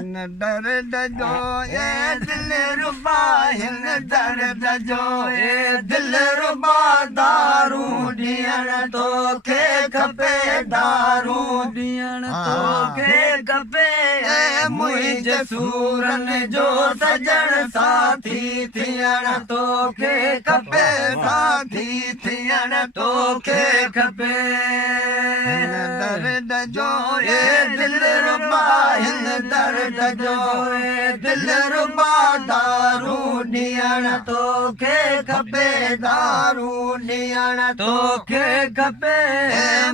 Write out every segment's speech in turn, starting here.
हिन दर्द जो ए दिल रुबा हिन दर्द जो ए दिल रुबा दारू ॾियण तोखे खपे दारू ॾियण तोखे खपे मुंहिंजे सूरनि जो सजण साथी थियण तोखे खपे साथी थियण तोखे खपे हिन दर्द जो ए दिल रुबा हिन दर्द जो ए दिल रुबा दारू ॾियण तोखे खपे दारू ॾियण तोखे खपे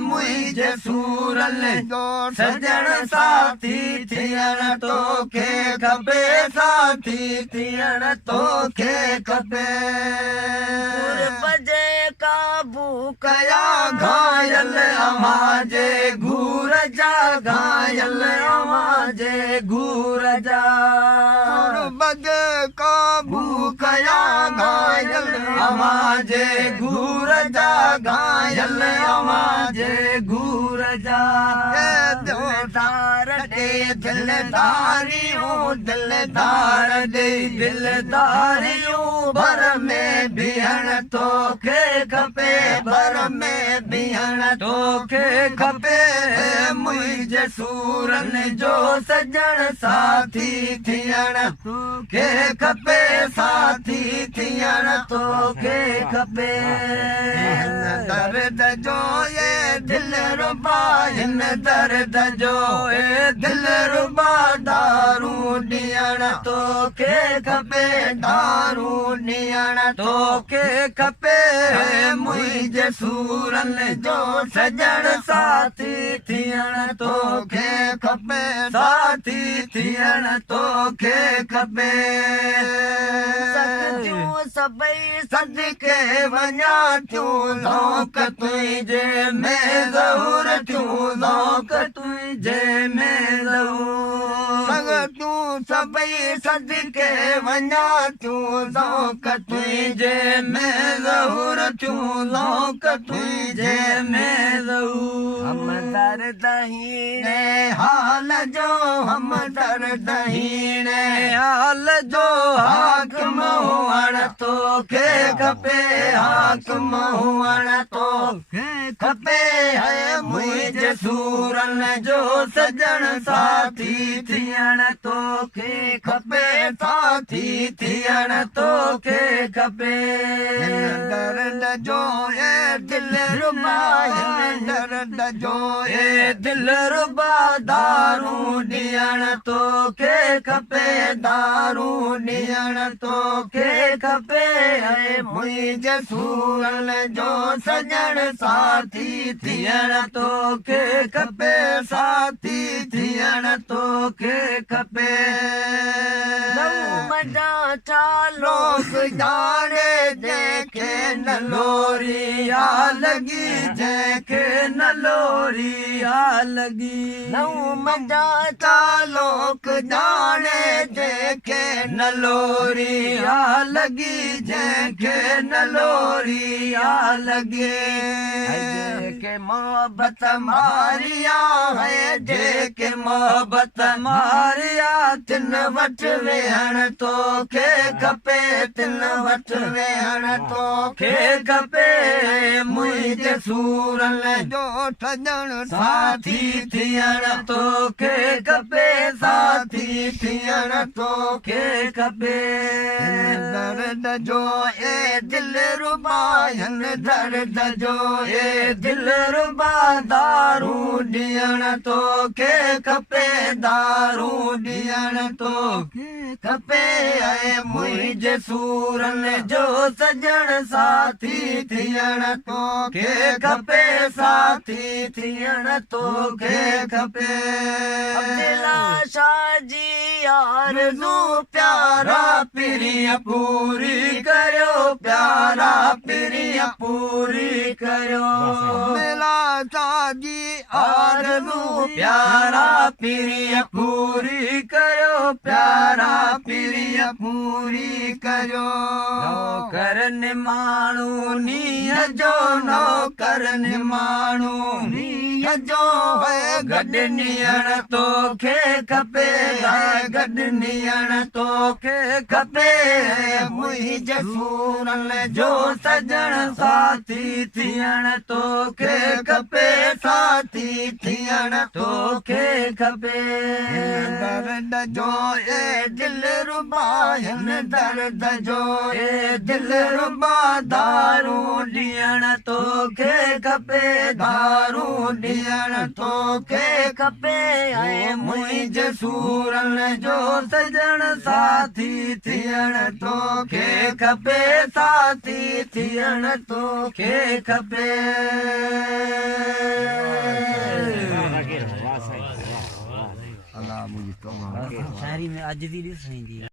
मुंहिंजे सूरनि जो सजण साथी थियण तोखे खपे साथी थियण तोखे खपे बजे काबू कया घायल अवाजे घूर जा घायल अवाजे घूर जा बजे काबू कया घायल अवाजे घूर जा घायल अवाजे घूर जा दिलदार दे दिलदारियों दिलदार दे दिलदारियों भर में बिहण तोखे खपे भर में बिहण तोखे खपे मुंहिंजे सूरनि जो सजण साथी थियण तोखे खपे साथी थियण तोखे खपे दर्द जो ये दिल रुबा हिन दर्द जो ए दिल रुबा दारू ॾियण तोखे खपे दारू ॾियण तोखे खपे मुंहिंजे सूरनि जो सजण साथी थियण तोखे खपे साथी थियण तोखे खपे सभई सदके वञा थियूं लोक तुंहिंजे में ज़हूर थियूं लोक तुंहिंजे में ज़हूर तूं सभई सदके वञा थियूं लोक तुंहिंजे में ज़हूर थियूं लोक तुंहिंजे में ज़हूर हम दर्द हीने हाल जो हम दर्द हीने हाल जो हाकिम हुअण तोखे खपे हाकिम हुअण तोखे खपे है मुंहिंजे सूरनि जो सजण साथी थियण तोखे खपे साथी थियण तोखे खपे दर्द जो ए दिल रुबा हिन दर्द जो ए दिल रुबा दारू ॾियण तोखे खपे दारू ॾियण तोखे खपे मुंहिंजे सूरनि जो सजण साथी थियण तोखे खपे साथी थियण तोखे खपे मजा लोक ॼाणे जंहिंखे न लोरी आ लॻी जंहिंखे न लोरी आ लॻी मजा लोक ॼाणे जंहिंखे न लोरी आ लॻी जंहिंखे न लोरी आ लॻे जेके मोहबत मारिया है जेके मोहबत मारिया तिन वटि वेहण तोखे खपे तिन वटि वेहण तोखे खपे मुंहिंजे सूरनि जो सजण साथी थियण तोखे खपे साथी थियण तोखे खपे दर्द जो ए दिल रुबा हिन दर्द जो ए दिल रुबा दारू ॾियण तोखे खपे दारू ॾियण तोखे खपे मुंहिंजे सूरनि जो सजण साथी थियण तोखे खपे साथी थियण तोखे खपे शाह जी आरज़ू प्यारा पिरीअ पूरी करियो प्यारा पिरीअ पूरी करियो शाह जी आरज़ू प्यारा पिरीअ पूरी करियो प्यारा पिरीअ पूरी करियो नौकरनि माण्हू नीह जो नौकरनि माण्हू नीह जो गडनियण तोखे खपे गडनियण तोखे खपे मुंहिंजे सूरन जो सजण साथी थियण तोखे खपे साथी थियण तोखे खपे दर्द जो ए दिल रुबायन दर्द जो ए दिल रुबा दारू ॾियण तोखे खपे दारू ॾियण तोखे खपे ऐं मुंहिंजे सूरन जो सजण साथी थियण तोखे खपे साथी थियण तोखे खपे शायरी में अॼु जी ॾिस